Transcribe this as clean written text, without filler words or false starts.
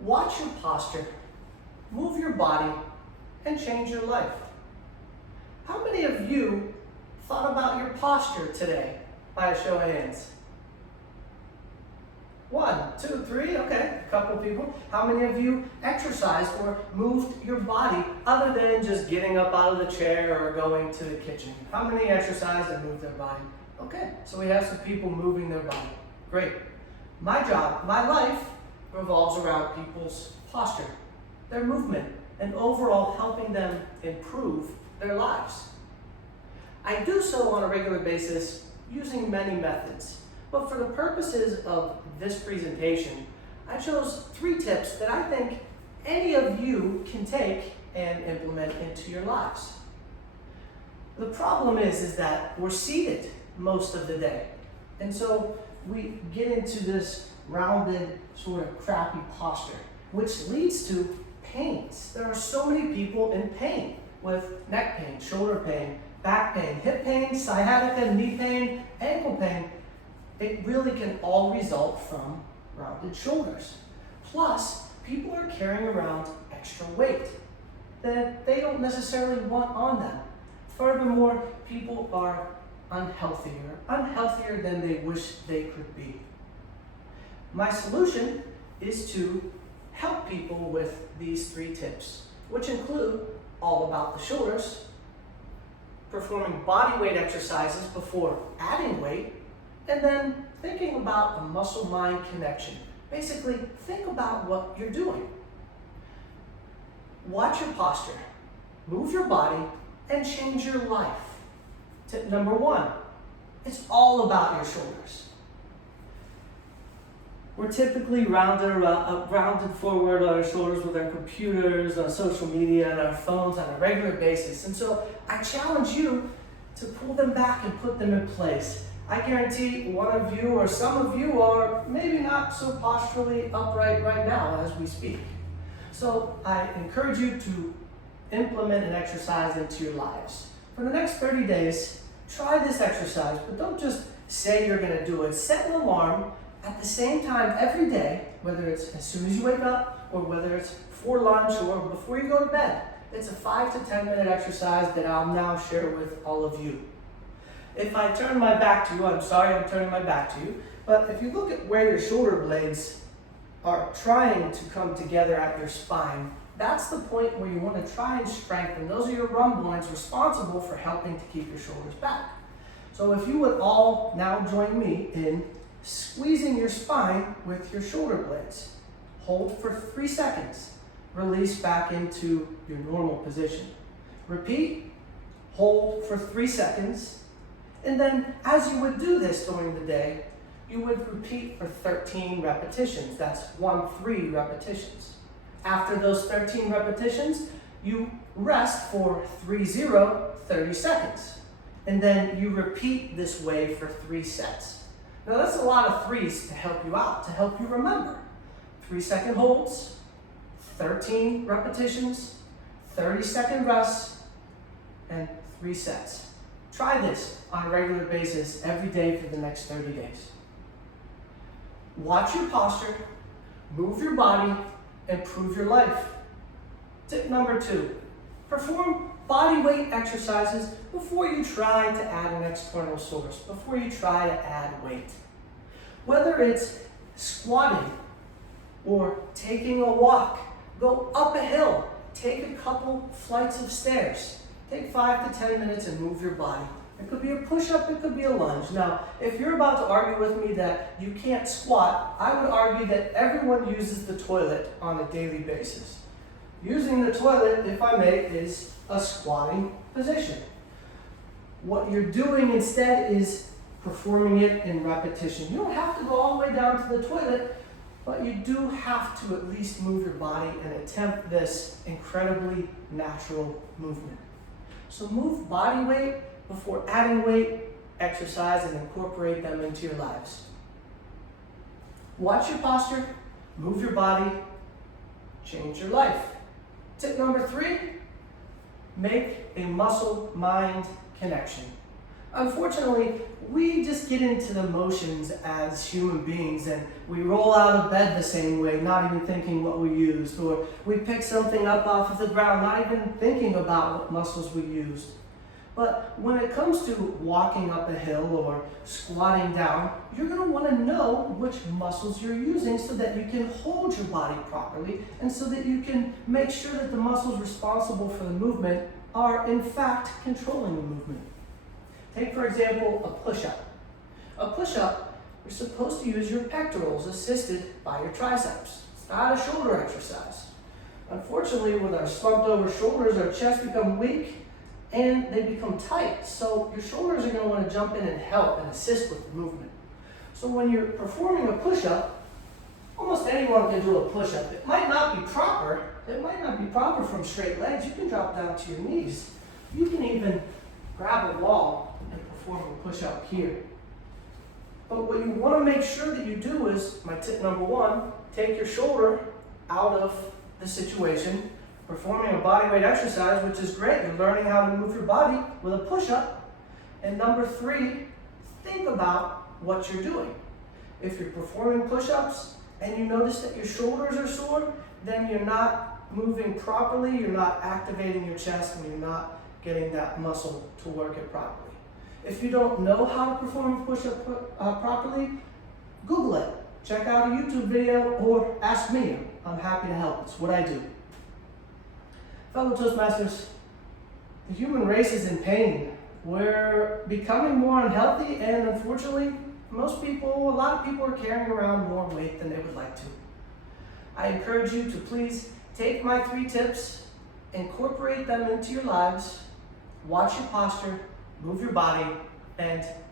Watch your posture, move your body, and change your life. How many of you thought about your posture today by a show of hands? 1, 2, 3, okay, a couple people. How many of you exercised or moved your body other than just getting up out of the chair or going to the kitchen? How many exercised and moved their body? Okay, so we have some people moving their body. Great. My job, my life revolves around people's posture, their movement, and overall helping them improve their lives. I do so on a regular basis using many methods. But for the purposes of this presentation, I chose 3 tips that I think any of you can take and implement into your lives. The problem is that we're seated most of the day. And so we get into this rounded, sort of crappy posture, which leads to pains. There are so many people in pain with neck pain, shoulder pain, back pain, hip pain, sciatica, knee pain, ankle pain. It really can all result from rounded shoulders. Plus, people are carrying around extra weight that they don't necessarily want on them. Furthermore, people are unhealthier than they wish they could be. My solution is to help people with these 3 tips, which include all about the shoulders, performing body weight exercises before adding weight, and then thinking about the muscle-mind connection. Basically, think about what you're doing. Watch your posture, move your body, and change your life. Tip number 1, it's all about your shoulders. We're typically rounded forward on our shoulders with our computers, on social media, and our phones on a regular basis. And so I challenge you to pull them back and put them in place. I guarantee one of you or some of you are maybe not so posturally upright right now as we speak. So I encourage you to implement an exercise into your lives. For the next 30 days, try this exercise, but don't just say you're going to do it. Set an alarm at the same time every day, whether it's as soon as you wake up or whether it's for lunch or before you go to bed. It's a 5 to 10 minute exercise that I'll now share with all of you. If I turn my back to you, I'm sorry I'm turning my back to you, but if you look at where your shoulder blades are trying to come together at your spine, that's the point where you want to try and strengthen. Those are your rhomboids responsible for helping to keep your shoulders back. So if you would all now join me in squeezing your spine with your shoulder blades. Hold for 3 seconds. Release back into your normal position. Repeat. Hold for 3 seconds. And then as you would do this during the day, you would repeat for 13 repetitions. That's 3 repetitions. After those 13 repetitions, you rest for 30 seconds. And then you repeat this way for 3 sets. Now that's a lot of 3s to help you out, to help you remember. 3-second holds, 13 repetitions, 30-second rests, and 3 sets. Try this on a regular basis every day for the next 30 days. Watch your posture, move your body, improve your life. Tip number 2, perform body weight exercises before you try to add an external source, before you try to add weight. Whether it's squatting or taking a walk, go up a hill, take a couple flights of stairs, take 5 to 10 minutes and move your body. It could be a push-up, it could be a lunge. Now, if you're about to argue with me that you can't squat, I would argue that everyone uses the toilet on a daily basis. Using the toilet, if I may, is a squatting position. What you're doing instead is performing it in repetition. You don't have to go all the way down to the toilet, but you do have to at least move your body and attempt this incredibly natural movement. So move body weight before adding weight, exercise, and incorporate them into your lives. Watch your posture, move your body, change your life. Tip number 3, make a muscle-mind connection. Unfortunately, we just get into the motions as human beings and we roll out of bed the same way, not even thinking what we used, or we pick something up off of the ground, not even thinking about what muscles we used. But when it comes to walking up a hill or squatting down, you're going to want to know which muscles you're using so that you can hold your body properly and so that you can make sure that the muscles responsible for the movement are in fact controlling the movement. Take, for example, a push-up. A push-up, you're supposed to use your pectorals assisted by your triceps. It's not a shoulder exercise. Unfortunately, with our slumped over shoulders, our chest becomes weak and they become tight. So your shoulders are going to want to jump in and help and assist with the movement. So when you're performing a push-up, almost anyone can do a push-up. It might not be proper. It might not be proper from straight legs. You can drop down to your knees. You can even grab a wall and perform a push-up here. But what you want to make sure that you do is, my tip number one, take your shoulder out of the situation, performing a bodyweight exercise, which is great. You're learning how to move your body with a push-up. And number three, think about what you're doing. If you're performing push-ups and you notice that your shoulders are sore, then you're not moving properly, you're not activating your chest, and you're not getting that muscle to work it properly. If you don't know how to perform a push-up properly, Google it. Check out a YouTube video or ask me. I'm happy to help. It's what I do. Fellow Toastmasters, the human race is in pain. We're becoming more unhealthy, and unfortunately, a lot of people are carrying around more weight than they would like to. I encourage you to please take my 3 tips, incorporate them into your lives, watch your posture, move your body, and